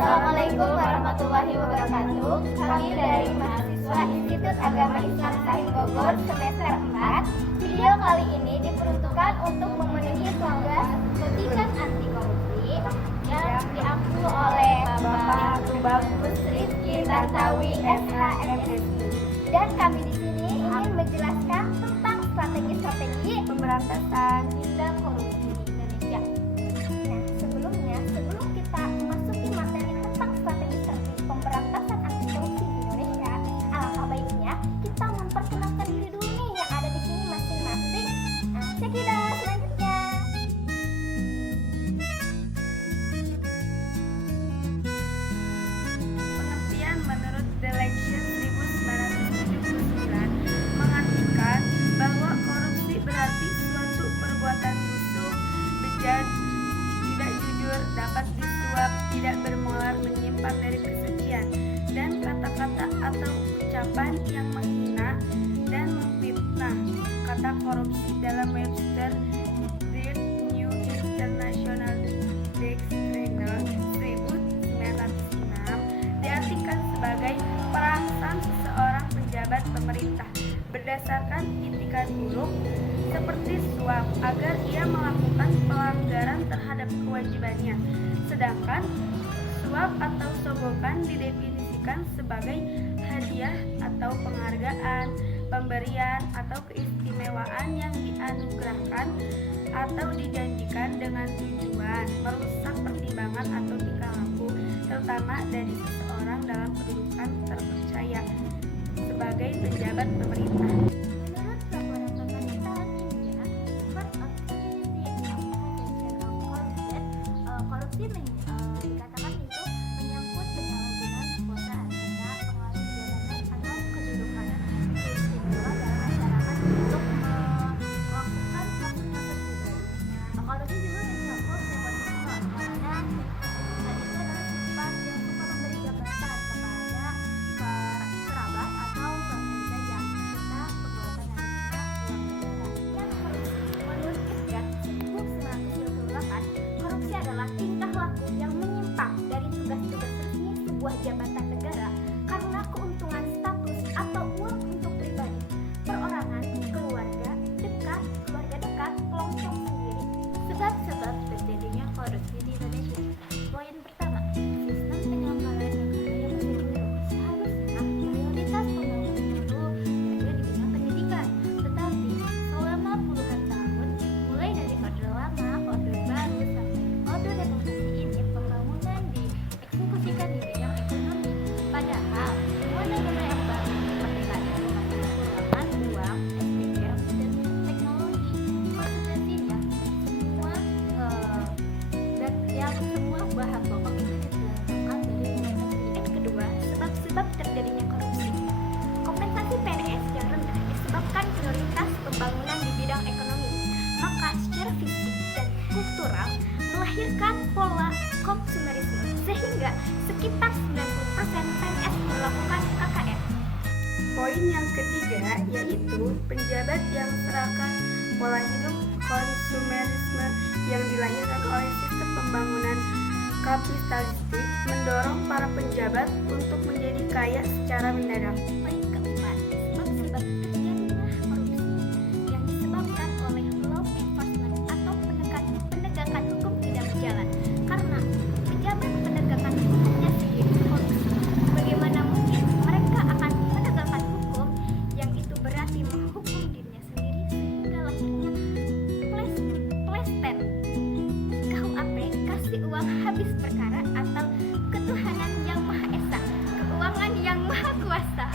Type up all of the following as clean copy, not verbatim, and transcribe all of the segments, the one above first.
Assalamualaikum warahmatullahi wabarakatuh. Kami dari mahasiswa Institut Agama Islam Sahid Bogor semester 4. Video kali ini diperuntukkan untuk memenuhi tugas petikan anti korupsi yang diampu oleh Bapak Tubagus Rizky Tantawi SHMSI. Dan kami di sini ingin menjelaskan tentang strategi-strategi pemberantasan tindak korupsi di Indonesia. Nah, sebelum kita memasuki materi tentang strategi-strategi pemberantasan anti korupsi di Indonesia, alangkah baiknya kita memperkenalkan diri dulu nih yang ada di sini masing-masing. Nah, Cekida selanjutnya. Pengertian menurut Delection 1979 mengartikan bahwa korupsi berarti suatu perbuatan busuk, bejat, tidak jujur, dapat disuap, tidak bermoral, menyimpang dari kesucian, dan kata-kata atau ucapan yang menghina dan memfitnah. Kata korupsi dalam Webster New International Dictionary 1906 diartikan sebagai perangsang seseorang pejabat pemerintah berdasarkan itikat buruk seperti suap agar ia melakukan pelanggaran terhadap kewajibannya. Sedangkan suap atau sogokan didefinisikan sebagai hadiah atau penghargaan, pemberian atau keistimewaan yang dianugerahkan atau dijanjikan dengan tujuan merusak pertimbangan atau tingkah laku, terutama dari seseorang dalam kedudukan terpercaya sebagai pejabat pemerintah. Menurut laporan pemerintahan India, Court of Community of Corruption, korupsi dikatakan itu menyangkut penyalahgunaan kekuasaan pada pengaruh jabatan atau kedudukan istimewa dalam masyarakat untuk melakukan maksud-maksud pribadi. Korupsi juga menyangkut nepotisme, karena itu adalah sifat yang suka memberi jabatan kepada kerabat atau keluarga yang serta perbuatan yang uang negara. Menurut Irgat 1998, korupsi adalah tingkah laku yang menyimpang dari tugas-tugas resmi sebuah jabatan negara karena keuntungan status atau uang untuk pribadi, perorangan, keluarga dekat, kelompok sendiri. Sebab-sebab terjadinya korupsi di Indonesia. Poin pertama, sistem penyelenggaraan negara yang masih buruk. Seharusnya prioritas pembangunan itu berada di bidang pendidikan, tetapi selama puluhan tahun, mulai dari Orde Lama, Orde Baru, sampai Orde Reformasi ini, pembangunan dieksekusikan di bidang ekonomi. Padahal semua negara yang baru merdeka itu masih kekurangan uang, SDM, dan teknologi. Konsekuensinya semua bahan pokok itu didatangkan dari luar negeri. Yang kedua, sebab-sebab terjadinya korupsi. Kompensasi PNS yang rendah disebabkan prioritas pembangunan di bidang ekonomi. Maka secara fisik dan kultural melahirkan pola konsumerisme sehingga sekitar 90% PNS melakukan KKR. Poin yang ketiga yaitu penjabat yang serakah, pola hidup konsumerisme yang dilahirkan oleh sistem pembangunan kapitalistik mendorong para penjabat untuk menjadi kaya secara mendadak. Poin keempat, sebab-sebab terjadinya korupsi yang disebabkan oleh law enforcement atau penegakan hukum tidak berjalan karena pejabat penegakan hukumnya sendiri korupsi. Bagaimana mungkin mereka akan menegakkan hukum yang itu berarti menghukum dirinya sendiri sehingga lahirnya plespen KUHP, kasih uang habis perkara, atau ketuhanan yang maha esa, keuangan yang maha kuasa.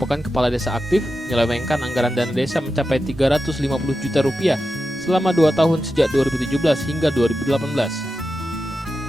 merupakan kepala desa aktif, menyelewengkan anggaran dana desa mencapai 350 juta rupiah selama 2 tahun sejak 2017 hingga 2018.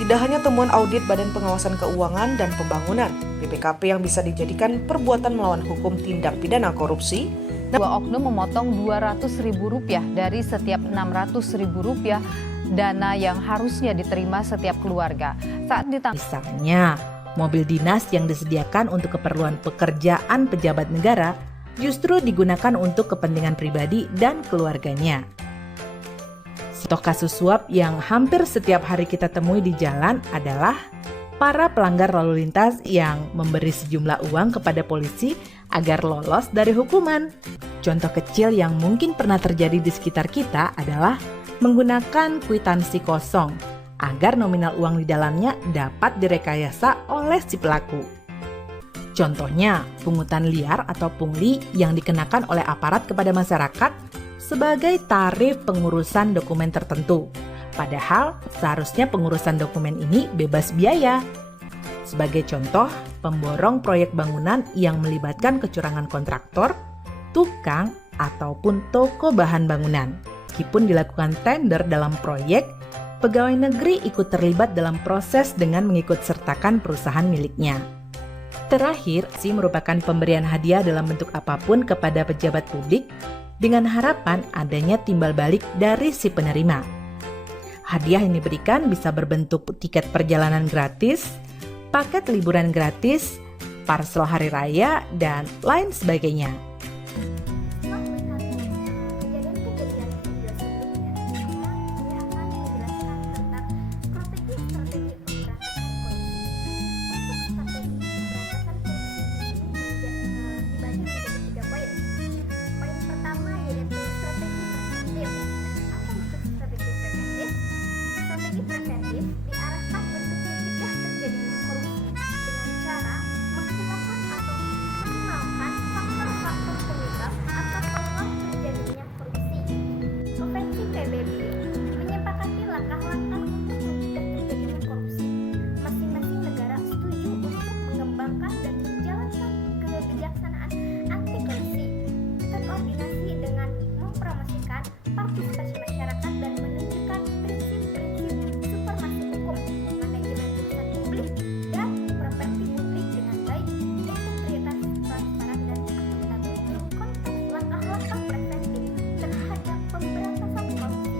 Tidak hanya temuan audit Badan Pengawasan Keuangan dan Pembangunan, BPKP yang bisa dijadikan perbuatan melawan hukum tindak pidana korupsi, dua oknum memotong Rp200.000 dari setiap Rp600.000 dana yang harusnya diterima setiap keluarga. Saat ditangkap, Misalnya, mobil dinas yang disediakan untuk keperluan pekerjaan pejabat negara justru digunakan untuk kepentingan pribadi dan keluarganya. Contoh kasus suap yang hampir setiap hari kita temui di jalan adalah para pelanggar lalu lintas yang memberi sejumlah uang kepada polisi agar lolos dari hukuman. Contoh kecil yang mungkin pernah terjadi di sekitar kita adalah menggunakan kwitansi kosong agar nominal uang di dalamnya dapat direkayasa oleh si pelaku. Contohnya, pungutan liar atau pungli yang dikenakan oleh aparat kepada masyarakat sebagai tarif pengurusan dokumen tertentu. Padahal seharusnya pengurusan dokumen ini bebas biaya. Sebagai contoh, pemborong proyek bangunan yang melibatkan kecurangan kontraktor, tukang, ataupun toko bahan bangunan. Meskipun dilakukan tender dalam proyek, pegawai negeri ikut terlibat dalam proses dengan mengikut sertakan perusahaan miliknya. Terakhir, merupakan pemberian hadiah dalam bentuk apapun kepada pejabat publik dengan harapan adanya timbal balik dari si penerima. Hadiah yang diberikan bisa berbentuk tiket perjalanan gratis, paket liburan gratis, parsel hari raya, dan lain sebagainya. Setelah melihat kejadian-kejadian video sebelumnya, saya akan menjelaskan tentang strategi-strategi pemberantasan korupsi. Untuk strategi pemberantasan korupsi ini dibagi menjadi 3 poin. Poin pertama yaitu strategi preventif. Apa maksud strategi preventif? Strategi preventif diarahkan untuk mencegah terjadinya korupsi dengan cara menghilangkan atau minimalkan faktor-faktor penyebab atau peluang terjadinya korupsi. Konvensi PBB menyepakati langkah-langkah untuk mencegah terjadinya korupsi. Masing-masing negara setuju untuk mengembangkan dan menjalankan kebijaksanaan anti korupsi, berkoordinasi dengan mempromosikan partisipasi masyarakat dan menunjukkan prinsip-prinsip supremasi hukum, manajemen urusan publik, dan properti publik dengan baik, integritas, transparan, dan akutabel. Konteks langkah-langkah preventif terhadap pemberantasan korupsi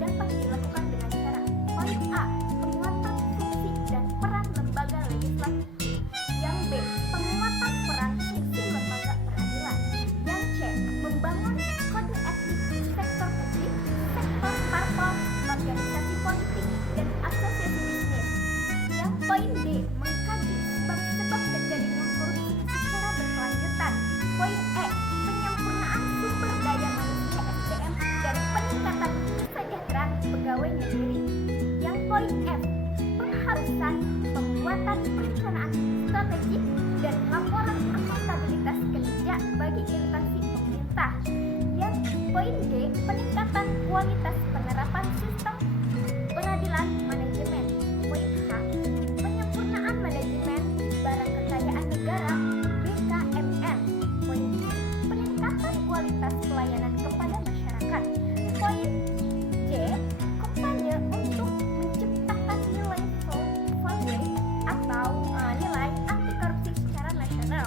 dapat dilakukan dengan cara: poin A, penguatan fungsi dan peran lembaga legislatif; yang B, penguatan peran fungsi lembaga peradilan; yang C, membangun kode etik di sektor publik, sektor parpol, organisasi politik, dan asosiasi bisnis; yang poin D, mengkaji sebab-sebab terjadinya korupsi secara berkelanjutan; poin E, penyempurnaan sumber daya manusia SDM dan peningkatan kesejahteraan pegawai negeri; yang poin F, pengharusan pembuatan perencanaan strategik dan laporan akuntabilitas kerja bagi instansi pemerintah; yang poin D, peningkatan kualitas penerapan sistem peradilan manajemen; poin H, penyempurnaan manajemen barang kekayaan negara BKMN; poin I, peningkatan kualitas pelayanan kepada masyarakat; poin J, kampanye untuk menciptakan nilai value atau nilai anti korupsi secara nasional.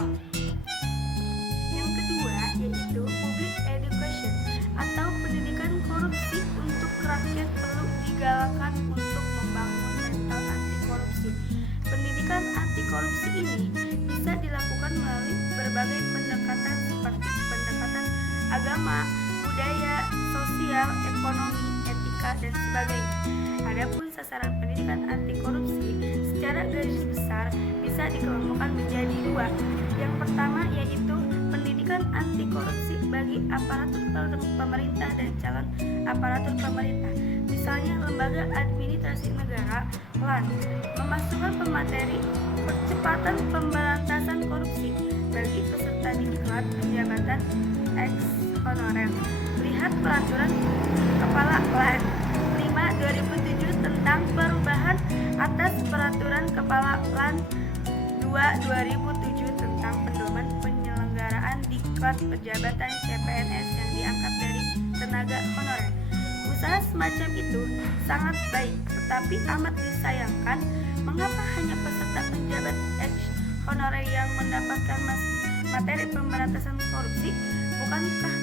Yang kedua yaitu public education atau pendidikan korupsi untuk rakyat perlu digalakan untuk membangun mental anti korupsi. Pendidikan anti korupsi ini bisa dilakukan melalui berbagai pendekatan seperti pendekatan agama, budaya, sosial, ekonomi, etika, dan sebagainya. Adapun sasaran pendidikan anti korupsi secara garis besar bisa dikelompokkan menjadi 2. Yang pertama yaitu pendidikan anti korupsi bagi aparatur pemerintah dan calon aparatur pemerintah, misalnya lembaga administrasi negara LAN, memasukkan pemateri percepatan pemberantasan korupsi bagi peserta diklat jabatan ex honorer. Lihat peraturan Kepala LAN 5/2007 tentang perubahan atas peraturan Kepala LAN 2/2007 tentang pedoman penyelenggaraan sifat pejabatan CPNS yang diangkat dari tenaga honorer. Usaha semacam itu sangat baik, tetapi amat disayangkan mengapa hanya peserta penjabat ex honorer yang mendapatkan materi pemberantasan korupsi, bukankah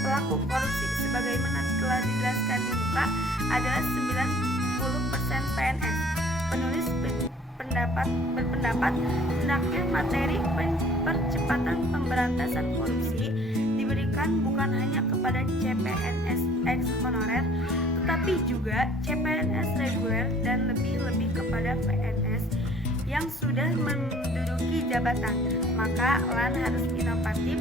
pelaku korupsi sebagaimana telah dijelaskan di muka adalah 90% PNS. Penulis berpendapat hendaknya materi percepatan pemberantasan korupsi diberikan bukan hanya kepada CPNS ex honorer, tetapi juga CPNS reguler dan lebih-lebih kepada PNS yang sudah menduduki jabatan. Maka LAN harus inovatif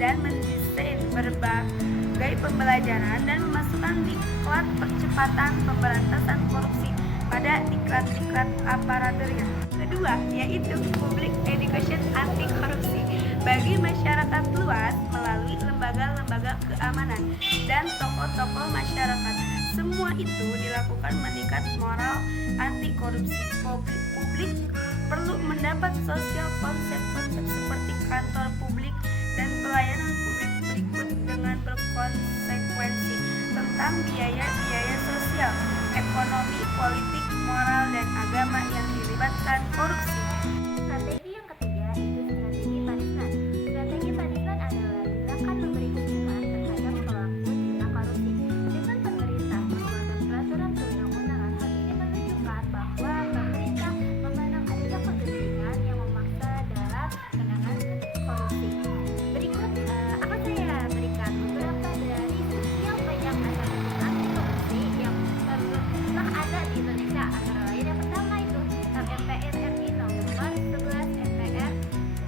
dan mendesain berbagai pembelajaran dan memasukkan diklat percepatan pemberantasan korupsi pada diklat-diklat aparaturnya. Kedua, yaitu public education anti korupsi bagi masyarakat luas melalui lembaga-lembaga keamanan dan tokoh-tokoh masyarakat. Semua itu dilakukan meningkat moral anti korupsi. Publik perlu mendapat sosial konsep-konsep seperti kantor publik dan pelayanan publik berikut dengan berkonsekuensi tentang biaya-biaya sosial, ekonomi, politik, moral, dan agama yang dilibatkan korupsi. Strategi yang ketiga itu strategi punishment. Strategi punishment adalah tindakan memberi hukuman terhadap pelaku tindak korupsi. Dengan pemerintah mengeluarkan peraturan perundang-undangan, hal ini menunjukkan bahwa pemerintah memandang adanya kegentingan yang memaksa dalam penanganan korupsi. Berikut akan saya berikan beberapa dari sekian banyak strategi anti korupsi yang telah ada di Indonesia. Antara lain yang pertama itu MPR RI nomor 11 MPR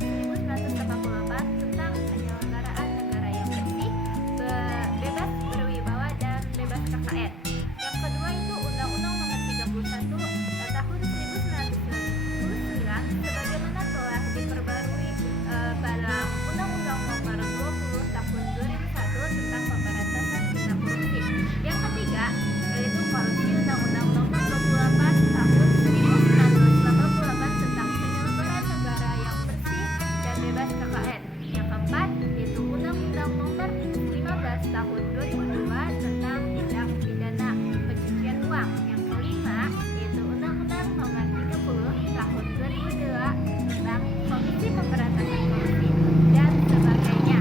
1988 tentang penyelenggaraan negara yang bersih, bebas berwibawa dan bebas KKN. Yang kedua itu Undang-Undang nomor 31 tahun 1999 sebagaimana telah diperbarui pada Undang-Undang nomor 20 tahun 2001 tentang pemberantasan tindak korupsi. Yang ketiga yaitu korupsi Undang-Undang nomor 28 tahun 1988 tentang penyelenggaraan negara yang bersih dan bebas KKN. Yang keempat yaitu Undang-Undang nomor 15 tahun 2002 tentang tindak pidana pencucian uang. Yang kelima yaitu Undang-Undang nomor 30 tahun 2002 tentang Komisi Pemberantasan Korupsi dan sebagainya.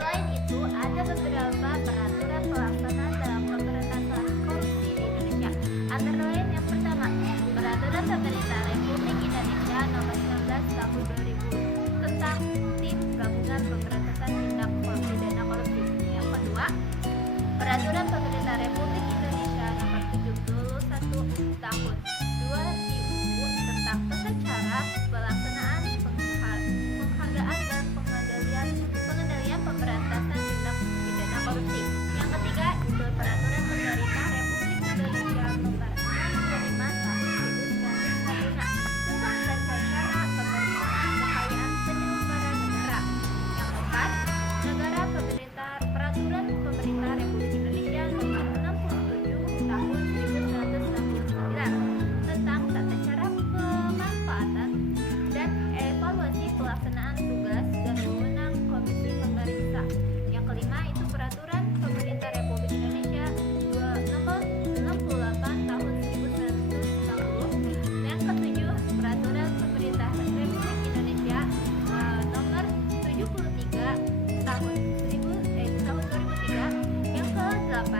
Selain itu ada beberapa peraturan pelaksanaan dalam pemberantasan korupsi di Indonesia. Antara lain yang pertama, Peraturan Pemerintah Republik Indonesia Nomor 19 Tahun 2000 tentang Tim Gabungan Pemberantasan Tindak Pidana Korupsi. Yang kedua, Peraturan Pemerintah Republik Indonesia Nomor 71 Tahun 2000 tentang tata cara pelaksanaan penghargaan dan pengendalian pemberantasan tindak pidana korupsi. Yang ketiga itu Peraturan Pemerintah Republik Indonesia Nomor 65 Tahun 1996 tentang tata cara pemeriksaan kekayaan penyelenggara negara. Yang keempat, Peraturan Pemerintah Republik Indonesia Nomor 67 Tahun 1969 tentang tata cara pemanfaatan dan evaluasi pelaksanaan tugas dan wewenang Komisi Pemeriksa. Yang kelima itu Peraturan Pemerintah Republik Indonesia Nomor 68 Tahun 1990. Yang ketujuh, Peraturan Pemerintah Republik Indonesia Nomor 73 Tahun 2003. Yang ke-8